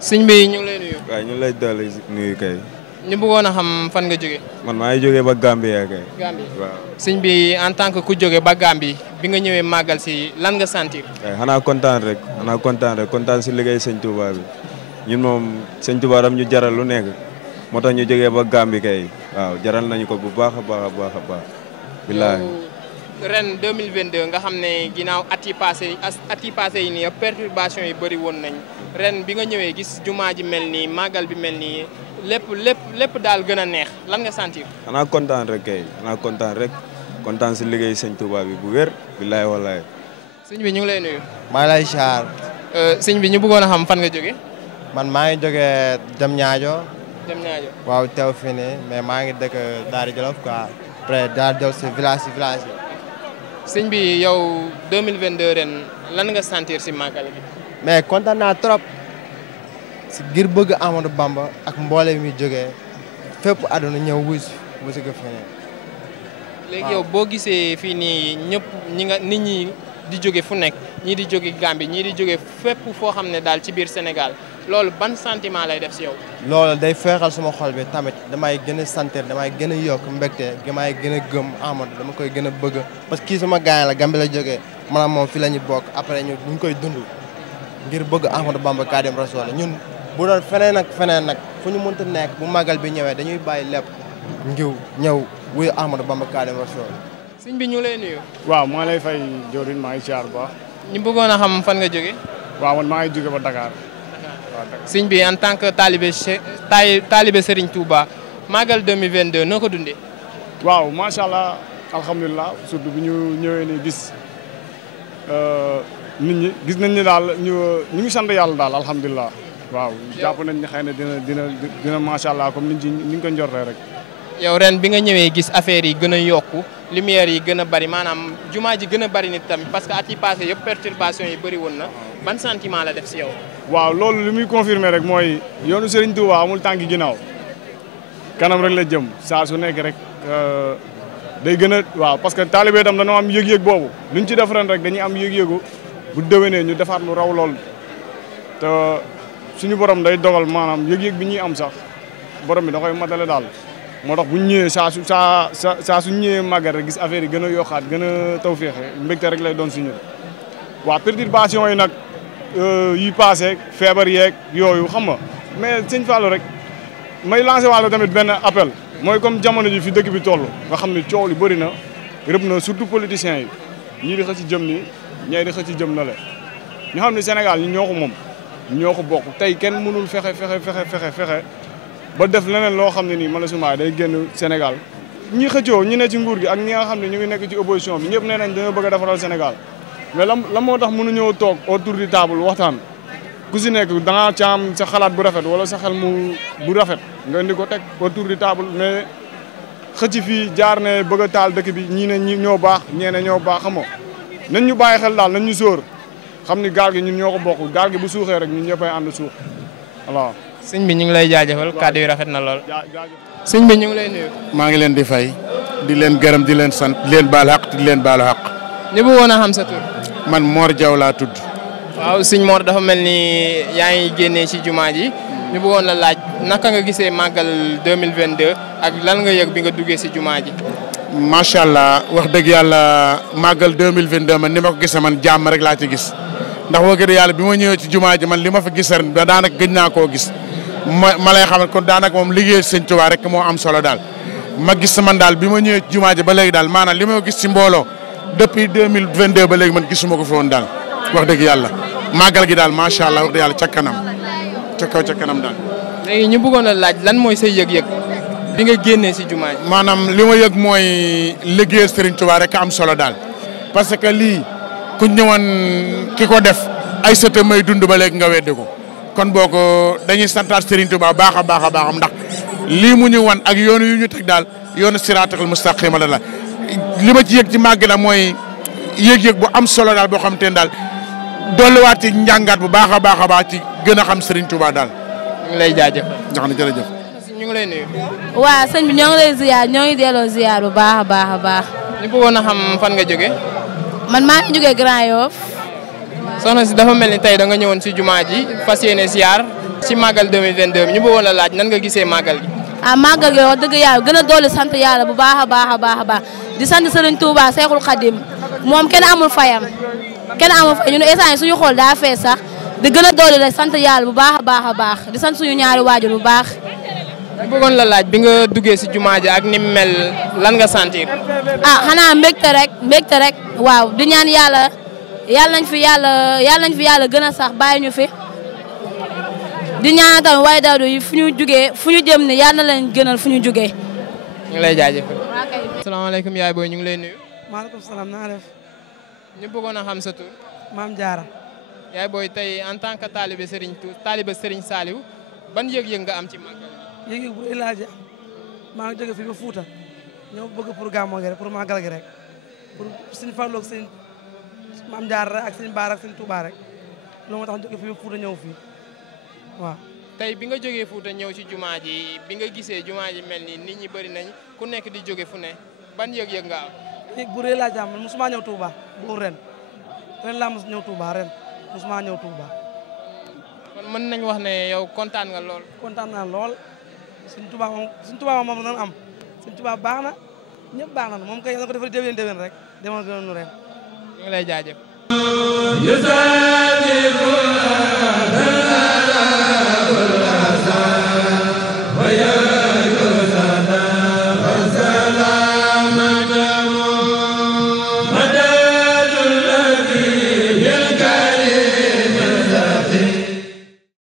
sëñ bi ñu ngi lay nuyu. waaw ñu lay dolli nuyu kay. ñu bëggoon a xam fan nga jóge. man maa ngi jógee ba Gambie kay. Gambie waaw. sëñ bi en tant que ku jóge ba Gambie bi nga ñëwee màggal si lan nga sentir. xanaa kontaan rek kontaan si liggéey sëñ Touba bi ñun moom sëñ Touba dam ñu jaral lu nekk moo tax ñu jógee ba Gambie kay waaw jaral nañu ko bu baax a baax. billaahi ren 2022 nga xam ne ginnaaw at yi passé yi nii perturbation yi bëri woon nañ ren bi nga ñëwee gis jumaa ji mel nii màggal bi mel nii lépp daal gën a neex lan nga sentir. xanaa kontaan rek kay kontaan si liggéey sëñ Touba bi bu wér billaahi wallaahi. sëñ bi ñu ngi lay nuyu. maa ngi lay siyaar. sëñ bi ñu bëggoon a xam fan nga jóge. man maa ngi jógee Diamniadio. waaw teew fii nii mais maa ngi dëkk Daara Jolof quoi après Daara Jolof si village yi. sëñ bi yow 2022 ren lan nga sentir si màggal bi. mais kontaan naa trop si ngir bëgg Amadou Bamba ak mboole mi jógee fépp àdduna ñëw wuy si ko fii nii. léegi yow boo gisee fii nii ñëpp nit ñi di jóge fu nekk ñii di jóge Gambie ñii di jóge fépp foo xam ne daal ci biir Sénégal loolu ban sentiment lay def si yow. loolu day feexal suma xol bi tamit damay gën a sentir damay gën a yokk mbégte damay gën a gëm Amadou dama koy gën a bëgg parce que kii sama gaañ la Gambie la jógee maanaam moom fi la ñu bokk après ñu ngi koy dund ngir bëgg Amadou Bamba Khadim Rassoul ñun bu doon feneen nag fu ñu mënta nekk bu màggal bi ñëwee dañuy bàyyi lépp ñëw wuyu Amadou Bamba Khadim Rassoul. sëñ bi ñu lay nuyu. waaw maa lay fay Diorin maa ngi siyaar bu baax. ñu bëggoon a xam fan nga jóge. waaw man maa ngi jóge ba Dakar. sëñ bi en tant que talibé Serigne Touba màggal 2022 noo ko dundee. waaw macha allah alhamdulilah surtout bu ñu ñëwee nii gis nit ñi gis nañ ni daal ñu ngi sant yàlla daal alhamdulilah. waaw jàpp nañ ne xëy na dina macha allah comme ni ñu ko njortee rek. yow ren bi nga ñëwee gis affaire yi gën a yokku lumière yi gën a bari maanaam jumaa ji gën a bari nit tamit parce que at yi passé yëpp perturbation yi bëri woon na ban sentiment la def si yow. waaw loolu li muy confirmer rek mooy yoonu Serigne Touba amul tànki ginnaaw kanam rek la jëm saa su nekk rek day gën a waaw parce que taalibe itam dañoo am yëg-yëg boobu luñ ci def ren rek dañuy am yëg-yëgu bu déwénee ñu defaat lu raw lool te suñu borom day dogal maanaam yëg-yëg bi ñuy am sax borom bi da koy matale daal. moo tax bu ñu ñëwee saa su ñëwee màggal rek gis affaire yi gën a yokkaat gën a tawféexe mbégte rek lay doon si ñun waaw perturbation yi nag yi passé feebar yeeg yooyu xam nga mais sëñ Fallou rek may lancé wàlla tamit benn appel mooy comme jamono ji fi dëkk bi toll nga xam ne coow li bëri na rëb na surtout politiciens yi ñii di xëcc jëm nii ñee di xëcc jëm na le ñu xam ne Sénégal ñi ñoo ko moom ñoo ko bokk tey kenn mënul fexe ba def leneen loo xam ne nii Meussouma day génn Sénégal ñi xëccoo ñi ne ci nguur gi ak ñi nga xam ne ñu ngi nekk ci opposition bi ñëpp nee nañ dañoo bëgg a defaral Sénégal mais lan moo tax mënuñoo toog autour du table waxtaan ku si nekk da nga ca am sa xalaat bu rafet wala sa xel bu rafet nga indi ko teg autour du table mais xëcc fii jaar ne bëgg a taal dëkk bi ñii ne ñi ñoo baax ñee ne ñoo baax xam nga nañ ñu bàyyi xel daal nañ ñu sóor xam ni gaal gi ñun ñoo ko bokk gaal gi bu suuxee rek ñun ñëppay ànd suux voilà. sëñ bi ñu ngi lay jaajëfal kàddu yi rafet na lool. sëñ bi ñu ngi lay nuyu. maa ngi leen di fay di leen gërëm di leen sant di leen baalu xaq di leen baalu xaq. ñu bëggoon a xam sa tur. man Mor Diaw laa tudd. waaw sëñ Mor dafa mel ni yaa ngi génnee ci jumaa ji ñu bëggoon la laaj naka nga gisee màggal 2022 ak lan nga yëg bi nga duggee ci jumaa ji. macha allah wax dëgg yàlla màggal 2022 man ni ma ko gisee man jàmm rek laa ci gis ndax wax dëgg yàlla bi ma ñëwee ci jumaa ji man li ma fa gis ren daanaka gëj naa koo gis. ma lay xamal kon daanaka moom liggéey sëñ Tuubaa rek moo am solo daal ma gis man daal bi ma ñëwee ci jumaa ji ba léegi daal maanaam li ma gis ci mbooloo depuis 2022 ba léegi man gisuma ko fi woon daal wax dëgg yàlla màggal gi daal macha allah wax dëgg yàlla ca kanam ca kaw ca kanam daal. léegi ñu bëggoon a laaj lan mooy say yëg-yëg bi nga génnee ci jumaa ji. maanaam li ma yëg mooy liggéey sëriñ Tuubaa rek am solo daal parce que lii ku ñëwoon ki ko def ay sëtë may dund ba léegi nga weddi ko. kon boo ko dañuy santaat Serigne Touba baax a baax ndax lii mu ñu wan ak yoonu yu ñu teg daal yoonu siraatal mustaqima la li ma ci yëg ci màgg la mooy yëg-yëg bu am solo daal boo xam te ne daal dolliwaat ci njàngaat bu baax a baax ci gën a xam Serigne Touba daal. ñu ngi lay jaajëfal. jox na jërëjëf. ñu ngi lay nuyu. waaw sëñ bi ñoo ngi lay ziar ñoo ngi delloo ziar bu baax a baax. ñu bëggoon a xam fan nga jóge. man maa ngi jógee Grand Yoff. soxna si dafa mel ni tey da nga ñëwoon si jumaa ji fas yéene ziar ci magal 2022 ñu bëggoon la laaj nan nga gisee magal gi. magal gi wax dëgg yàlla gën a doole sant yàlla bu baax a baax di sant Serigne Touba Seexul Xadim moom kenn amul fayam ñun instant suñu xool daa fees sax di gën a doole rek sant yàlla bu baax a baax di sant suñu ñaari waajur bu baax. ñu bëggoon la laaj bi nga duggee si jumaa ji ak ni mu mel lan nga sentir. xanaa mbégte rek waaw di ñaan yàlla nañ fi yàlla gën a sax bàyyi ñu fi di ñaan tamit waaye dawdu yi fu ñu jëm ni yàlla na leen gënal fu ñu jugee. ñu ngi lay jaajëfal. asalaamaaleykum yaay booy ñu ngi lay nuyu. maaleykum salaam na nga def. ñu bëggoon a xam sa tur. Maam Jaara. yaay booy tey en tant que taalibe Serigne Saliou ban yëg-yëg nga am ci magal. yëg-yëg bu ilaaji maa ngi jóge fii ba Fuuta ñëw bëgg pour gàmmu gi rek pour magal gi rek pour suñu Fallu ak suñu Maam Jaara ak suñu Baara ak suñu Tuubaa rek loolu moo tax jóge fii ba Fuuta ñëw fii waaw. tey bi nga jógee Fuuta ñëw ci jumaa ji bi nga gisee jumaa ji mel ni nit ñi bëri nañ ku nekk di jóge fu ne ban yëg-yëg nga am. yëg bu rëy laa jàmm musuma ñëw Touba bu ren laa mos ñëw Touba ren musuma ñëw Touba. kon mën nañ wax ne yow kontaan nga lool. kontaan naa lool suñ Touba moom la am suñ Touba baax na ñëpp baax na moom kay yàlla ko defal déwén rek demal gën nu ren. ñu ngi lay jaajëf.